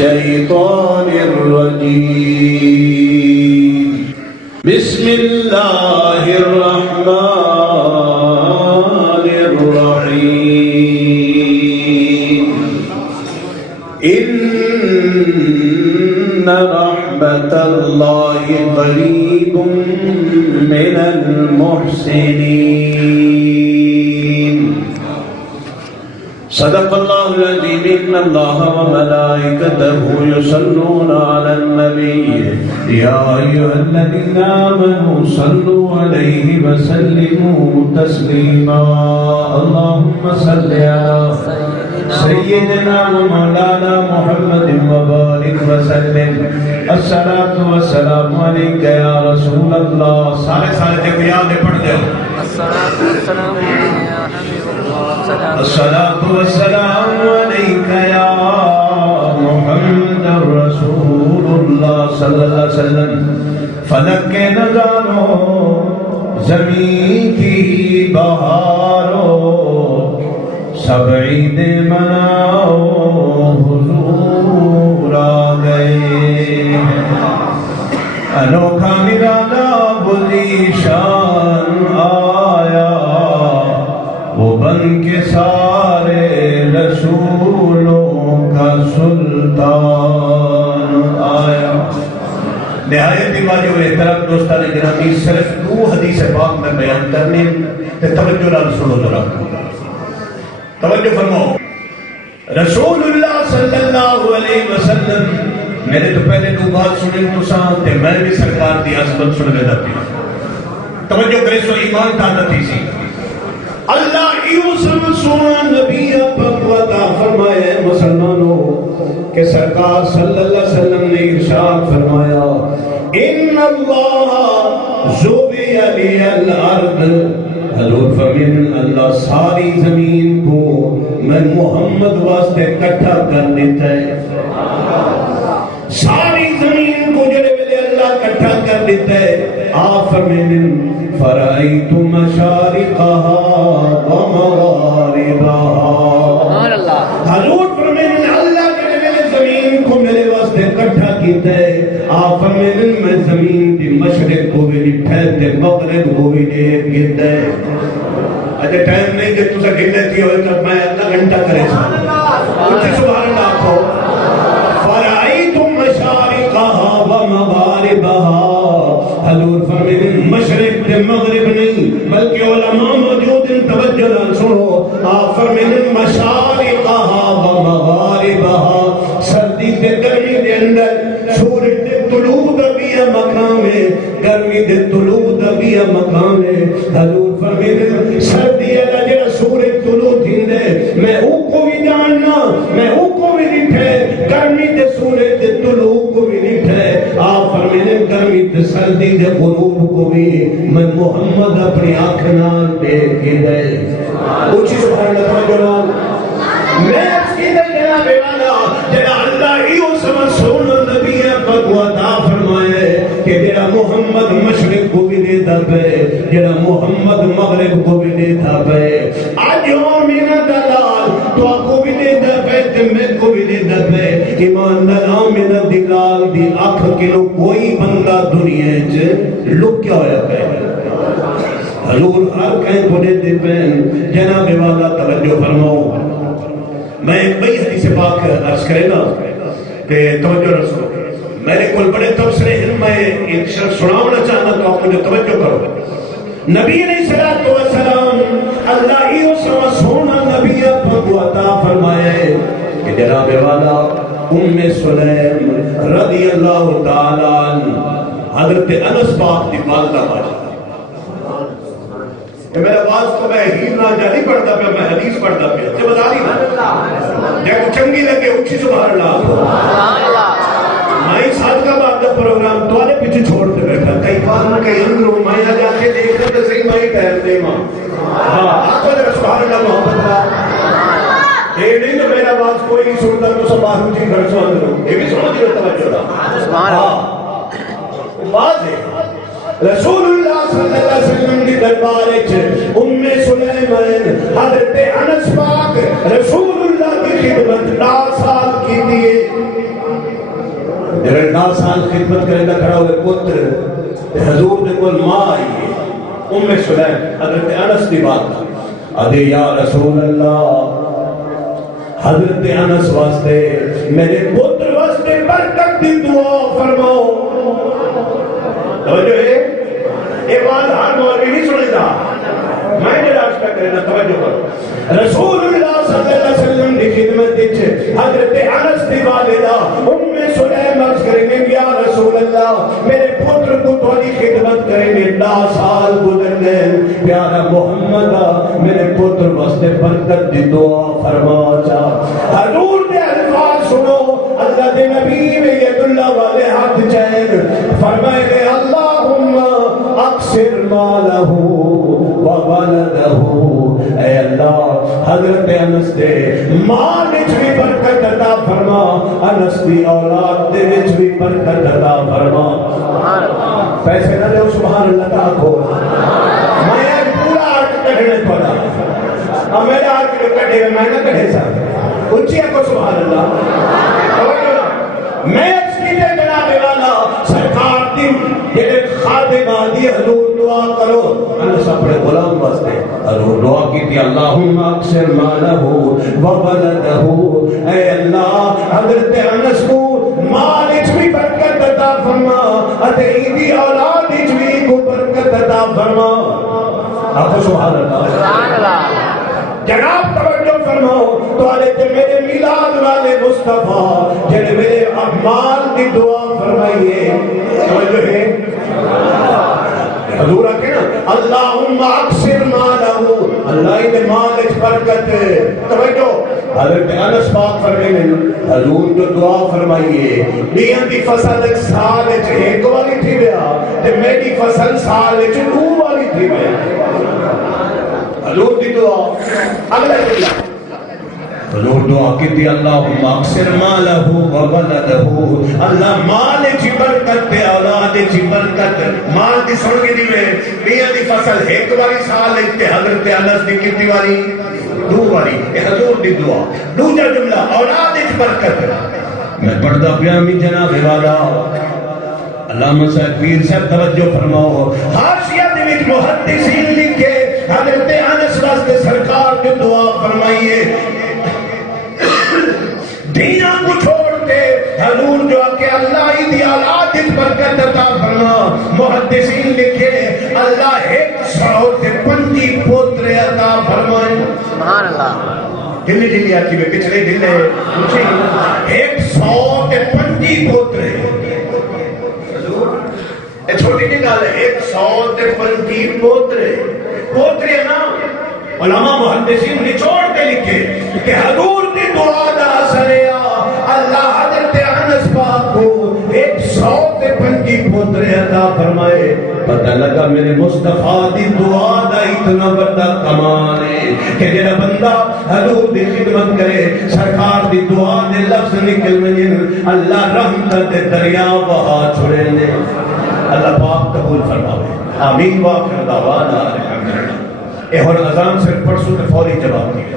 الشيطان الرجيم بسم الله الرحمن الرحيم إن رحمة الله قريب من المحسنين صدق الله العظيم إن الله وملائكته يصلون على النبي يا أيها الذين آمنوا صلوا عليه وسلموا تسليما اللهم صل على سيدنا ومولانا محمد وبارك وسلم الصلاة والسلام عليك يا رسول الله سارے جب یاد پڑھ دے الصلاة والسلام يا حبيب الله الصلاة والسلام عليك يا محمد رسول الله صلی اللہ علیہ وسلم فلک کے نظاروں زمین کی بہاروں سب عید مناؤ حضور آ گئے انوکھا نرالا بلی شان آیا وہ بن کے سارے رسولوں کا سلطان آیا نہایت واجب احترام دوستان گرامی صرف دو حدیث پاک میں بیان کرنے توجہ نال سنو ذرا توجہ فرماؤ رسول اللہ صلی اللہ علیہ وسلم میرے تو پہلے دو بات سنیں تو سانتے میں بھی سرکار دی عظمت سن گئے داتی توجہ کرے سو ایمان تھا سی اللہ ایوسم سونا نبی اپکوتا فرمائے مسلمانوں کہ سرکار صلی اللہ علیہ وسلم نے ارشاد فرمایا ان اللہ زوبی علی الارض حضور فرمین اللہ ساری زمین کو میں محمد واسطے کٹھا کر دیتا ہے ساری زمین کو جڑے ویلے اللہ کٹھا کر دیتا ہے آپ فرمین فرائیت مشارقہا ومغاربہا حضور فرمین اللہ جڑے ویلے زمین کو میرے واسطے کٹھا کیتا ہے آپ فرمین میں زمین دی مشرق کو بھی ڈٹھے تے مغرب کو بھی دیکھ گیتا ہے اچھا ٹائم نہیں کہ تُسا گھر لیتی ہوئے تو میں اگلا گھنٹہ کرے سا کچھ سبحان اللہ کو فرائیتم مشارقہا ومغاربہا حضور فرمین مشرق تے مغرب نہیں بلکہ علماء موجود ان توجہ نہ سنو آپ فرمین مشارقہا ومغاربہا سردی تے گرمی دے اندر سورج دے طلوع دا بھی مقام ہے گرمی دے طلوع دا بھی مقام ہے حضور فرمین سردی اللہ جڑا سورج طلوع تھیندے میں او کو بھی جاننا میں او کو بھی نٹھے گرمی دے سورج دے طلوع کو بھی نٹھے آپ فرمین گرمی دے سردی دے غروب کو بھی میں محمد اپنی آنکھ نال دیکھ کے دے اچھی سبحان اللہ جلال میں اس کی دے جناب والا جناب اللہ ایو سمجھ سونا نبی عطا فرمائے کہ جڑا محمد مشرق کو بھی دیتا پہ جڑا محمد مغرب کو بھی دیتا پہ آج آمینہ دلال تو آپ کو بھی دیتا پہ میں کو بھی دیتا پہ ایمان دل آمینہ دلال دی آنکھ کے لو کوئی بندہ دنیا چے لک کیا ہویا پہ حضور ہر کہیں کو دیتے پہ جناب والا توجہ فرماؤ میں ایک بئی حدیث پاک عرض کرے گا کہ توجہ رسول میرے کل بڑے تبصرے ہیں میں ایک شرط سناونا چاہنا تو آپ مجھے توجہ کرو نبی علیہ السلام اللہ ایو سوا سونا نبی اپکو عطا فرمائے کہ جناب والا ام سلیم رضی اللہ تعالیٰ حضرت انس پاک دی والدہ ماجد کہ میرا باز تو میں ہیر نہ جانی پڑھتا پہ میں حدیث پڑھتا پہ جب بتا دی نا جب چنگی لگے اچھی سبحان اللہ مائی ساتھ کا بعد پروگرام تو آنے پیچھے چھوڑتے بیٹھا کئی پاس کئی اندروں مائی آ جا کے دیکھتے تو صحیح مائی ٹہر دے ماں آپ کو لگا سبحان اللہ محمد اللہ یہ نہیں تو میرا باز کوئی نہیں سنتا تو سب باہر مجھے گھر سو اندروں یہ بھی سنو جو توجہ رہا سبحان اللہ باز ہے رسول اللہ صلی اللہ علیہ وسلم کی دربار ام سلیمان حضرت انس پاک رسول اللہ کی خدمت 10 سال کی دیئے میرے 9 سال خدمت کرنے کا کھڑا ہوئے پتر حضور نے کول ماں آئی ہے ام سلیم حضرت انس کی بات ادے یا رسول اللہ حضرت انس واسطے میرے پتر واسطے برکت دی دعا فرماؤ. توجہ ہے یہ بات ہر مولوی نہیں سنے گا میں جو راستہ کرے نا توجہ کر رسول اللہ صلی اللہ علیہ وسلم کی خدمت وچ حضرت انس دی والدہ ام سلیم عرض کریں گے یا رسول اللہ میرے پتر کو تھوڑی خدمت کریں گے 10 سال گزر گئے پیارا محمد میرے پتر واسطے برکت دی دعا فرما چا. حضور دے الفاظ سنو اللہ دے نبی میں ید اللہ والے ہاتھ چین فرمائے گے اللہم اکثر مالہ وولدہ. اے اللہ حضرت انس دے مال وچ بھی برکت عطا فرما انس دی اولاد دے وچ بھی برکت عطا فرما. پیسے نہ لو سبحان اللہ تا کو میں پورا آرٹ کھڑنے پڑا اب میرا آرٹ کھڑے میں نہ کہے سا اونچی کو سبحان اللہ. میں اس کی جناب والا سرکار دی جڑے خادم دی حضور دعا کرو انس اپنے غلام واسطے حضور دعا کی اللہم اکثر مالہ وولدہ. اے اللہ حضرت انس کو مال وچ بھی برکت عطا فرما اتے دی اولاد وچ بھی کو برکت عطا فرما. آپ سبحان اللہ. جناب توجہ فرماؤ تو تے میرے میلاد والے مصطفیٰ جنہیں میرے اعمال کی دعا فرمائیے توجہ ہے حضور آکے نا اللہم اکثر مالہ اللہ نے مال اچ برکت توجہ. حضرت انس پاک فرمائے حضور جو دعا فرمائیے بیاں دی فصل ایک سال اچ ایک والی تھی بیا تے میری فصل سال اچ 2 والی تھی بیا. حضور دی دعا اگلا دعا حضور دعا کی اللہم اکثر مالہ وولدہ. اللہ مال چی برکت تے اولاد چی برکت مال دی سن کے دیوے بیاں دی فصل ایک والی سال تے حضرت انس دی کتنی والی 2 والی. اے حضور دی دعا. دوسرا جملہ اولاد چی برکت میں پڑھدا پیا می جناب والا علامہ صاحب پیر صاحب توجہ فرماؤ حاشیہ دے وچ محدثین لکھے حضرت انس واسطے سرکار جو دعا فرمائیے دینہ کو چھوڑ کے حضور جو کہ اللہ ہی اولاد وچ برکت عطا فرما. محدثین لکھے اللہ 125 پوترے عطا فرمائے. سبحان اللہ. دلی دلی آتی میں پچھلے دلے 125 پوترے چھوٹی نہیں گل ہے 125 پوترے پوترے نا علماء محدثین نچوڑ کے لکھے کہ حضور کی دعا دا اثر اللہ حضرت انس پاک کو 125 پوترے عطا فرمائے. پتہ لگا میرے مصطفیٰ دی دعا دا اتنا بڑا کمال ہے کہ جڑا بندہ حضور دی خدمت کرے سرکار دی دعا دے لفظ نکل میں اللہ رحمت دے دریا بہا چھوڑے دے. اللہ پاک قبول فرماوے آمین. واخر دعوانا الحمدللہ. اے ہن اذان سے پڑھ سو تے فوری جواب دیے.